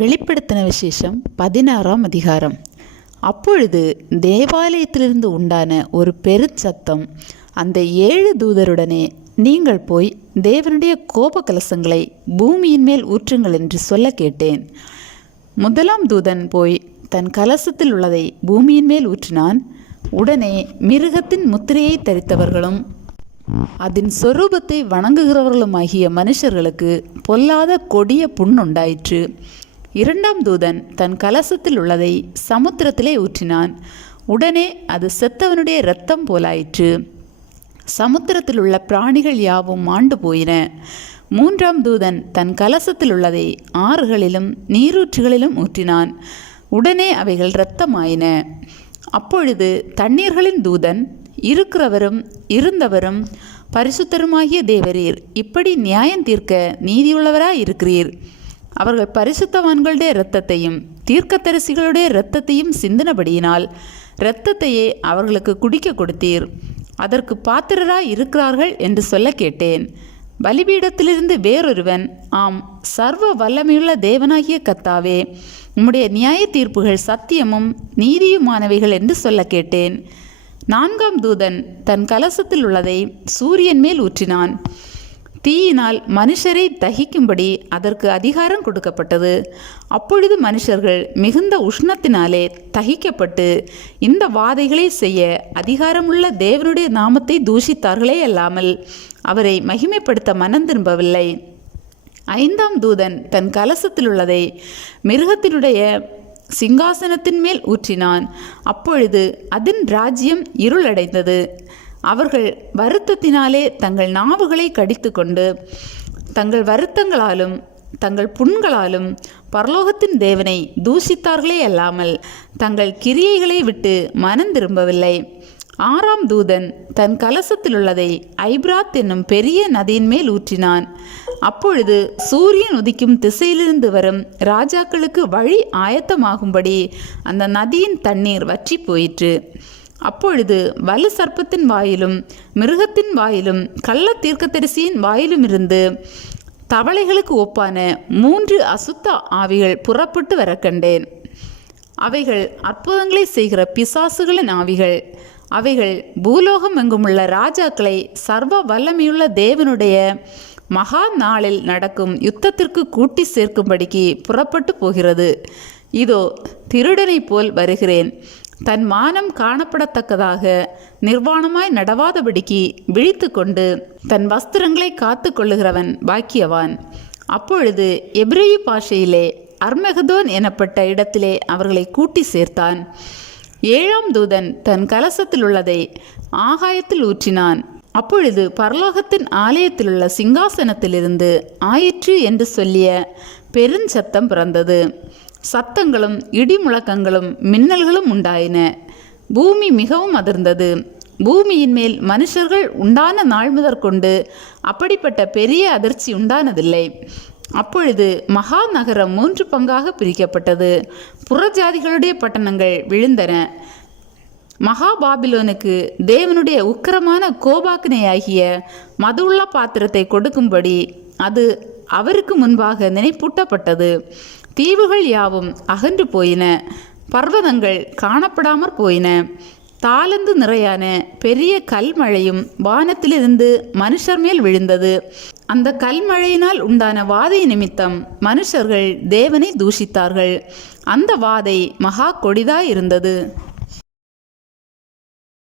வெளிப்படுத்தின விசேஷம் 16ஆம் அதிகாரம். அப்பொழுது தேவாலயத்திலிருந்து உண்டான ஒரு பெருச்சத்தம் அந்த 7 தூதருடனே, நீங்கள் போய் தேவனுடைய கோப கலசங்களை பூமியின் மேல் ஊற்றுங்கள் என்று சொல்ல கேட்டேன். முதலாம் தூதன் போய் தன் கலசத்தில் உள்ளதை பூமியின் மேல் ஊற்றினான். உடனே மிருகத்தின் முத்திரையை தரித்தவர்களும் அதன் சொரூபத்தை வணங்குகிறவர்களுமாகிய மனுஷர்களுக்கு பொல்லாத கொடிய புண்ணுண்டாயிற்று. இரண்டாம் தூதன் தன் கலசத்தில் உள்ளதை சமுத்திரத்திலே ஊற்றினான். உடனே அது செத்தவனுடைய இரத்தம் போலாயிற்று. சமுத்திரத்தில் உள்ள பிராணிகள் யாவும் மாண்டு போயின. மூன்றாம் தூதன் தன் கலசத்தில் உள்ளதை ஆறுகளிலும் நீரூற்றுகளிலும் ஊற்றினான். உடனே அவைகள் இரத்தமாயின. அப்பொழுது தண்ணீர்களின் தூதன், இருக்கிறவரும் இருந்தவரும் பரிசுத்தருமாகிய தேவரீர், இப்படி நியாயம் தீர்க்க நீதியுள்ளவராய் இருக்கிறீர். அவர்கள் பரிசுத்தவான்களுடைய இரத்தத்தையும் தீர்க்கதரிசிகளுடைய இரத்தத்தையும் சிந்தினபடியினால் இரத்தத்தையே அவர்களுக்கு குடிக்க கொடுத்தீர். அதற்கு பாத்திரராய் இருக்கிறார்கள் என்று சொல்ல கேட்டேன். பலிபீடத்திலிருந்து வேறொருவன், ஆம், சர்வ வல்லமையுள்ள தேவனாகிய கர்த்தாவே, உம்முடைய நியாய தீர்ப்புகள் சத்தியமும் நீதியுமானவைகள் என்று சொல்ல கேட்டேன். நான்காம் தூதன் தன் கலசத்தில் உள்ளதை சூரியன் மேல் ஊற்றினான். தீயினால் மனுஷரை தகிக்கும்படி அதற்கு அதிகாரம் கொடுக்கப்பட்டது. அப்பொழுது மனுஷர்கள் மிகுந்த உஷ்ணத்தினாலே தகிக்கப்பட்டு இந்த வாதைகளை செய்ய அதிகாரமுள்ள தேவனுடைய நாமத்தை தூஷித்தார்களே அல்லாமல் அவரை மகிமைப்படுத்த மனம் திரும்பவில்லை. ஐந்தாம் தூதன் தன் கலசத்தில் உள்ளதை மிருகத்தினுடைய சிங்காசனத்தின் மேல் ஊற்றினான். அப்பொழுது அதன் ராஜ்யம் இருளடைந்தது. அவர்கள் வருத்தத்தினாலே தங்கள் நாவுகளை கடித்து கொண்டு தங்கள் வருத்தங்களாலும் தங்கள் புண்களாலும் பரலோகத்தின் தேவனை தூஷித்தார்களே அல்லாமல் தங்கள் கிரியைகளை விட்டு மனம் திரும்பவில்லை. ஆறாம் தூதன் தன் கலசத்தில் உள்ளதை ஐப்ராத் என்னும் பெரிய நதியின் மேல் ஊற்றினான். அப்பொழுது சூரியன் உதிக்கும் திசையிலிருந்து வரும் ராஜாக்களுக்கு வழி ஆயத்தமாகும்படி அந்த நதியின் தண்ணீர் வற்றி போயிற்று. அப்பொழுது வலு சர்ப்பத்தின் வாயிலும் மிருகத்தின் வாயிலும் கள்ள தீர்க்கதரிசியின் வாயிலும் இருந்து தவளைகளுக்கு ஒப்பான 3 அசுத்த ஆவிகள் புறப்பட்டு வர கண்டேன். அவைகள் அற்புதங்களை செய்கிற பிசாசுகளின் ஆவிகள். அவைகள் பூலோகம் எங்குமுள்ள ராஜாக்களை சர்வ வல்லமையுள்ள தேவனுடைய மகா நாளில் நடக்கும் யுத்தத்திற்கு கூட்டி சேர்க்கும்படிக்கு புறப்பட்டு போகிறது. இதோ, திருடனை போல் வருகிறேன். தன் மானம் காணப்படத்தக்கதாக நிர்வாணமாய் நடவாதபடிக்கு விழித்து கொண்டு தன் வஸ்திரங்களை காத்து கொள்ளுகிறவன் பாக்கியவான். அப்பொழுது எபிரேய பாஷையிலே அர்மெகதோன் எனப்பட்ட இடத்திலே அவர்களை கூட்டி சேர்த்தான். ஏழாம் தூதன் தன் கலசத்தில் உள்ளதை ஆகாயத்தில் ஊற்றினான். அப்பொழுது பரலோகத்தின் ஆலயத்திலுள்ள சிங்காசனத்திலிருந்து ஆயிற்று என்று சொல்லிய பெருஞ்சத்தம் பிறந்தது. சத்தங்களும் இடி முழக்கங்களும் மின்னல்களும் உண்டாயின. பூமி மிகவும் அதிர்ந்தது. பூமியின் மேல் மனுஷர்கள் உண்டான நாள் முதற்கொண்டு அப்படிப்பட்ட பெரிய அதிர்ச்சி உண்டானதில்லை. அப்பொழுது மகா நகரம் 3 பங்காக பிரிக்கப்பட்டது. புறஜாதிகளுடைய பட்டணங்கள் விழுந்தன. மகா பாபிலோனுக்கு தேவனுடைய உக்கிரமான கோபாக்கினையாகிய மதுவுள்ள பாத்திரத்தை கொடுக்கும்படி அது அவருக்கு முன்பாக நினைப்பூட்டப்பட்டது. தீவுகள் யாவும் அகன்று போயின. பர்வதங்கள் காணப்படாமற் போயின. தாளந்து நிறையான பெரிய கல்மழையும் வானத்திலிருந்து மனுஷர் மேல் விழுந்தது. அந்த கல்மழையினால் உண்டான வாதை நிமித்தம் மனுஷர்கள் தேவனை தூஷித்தார்கள். அந்த வாதை மகா கொடிதாய் இருந்தது.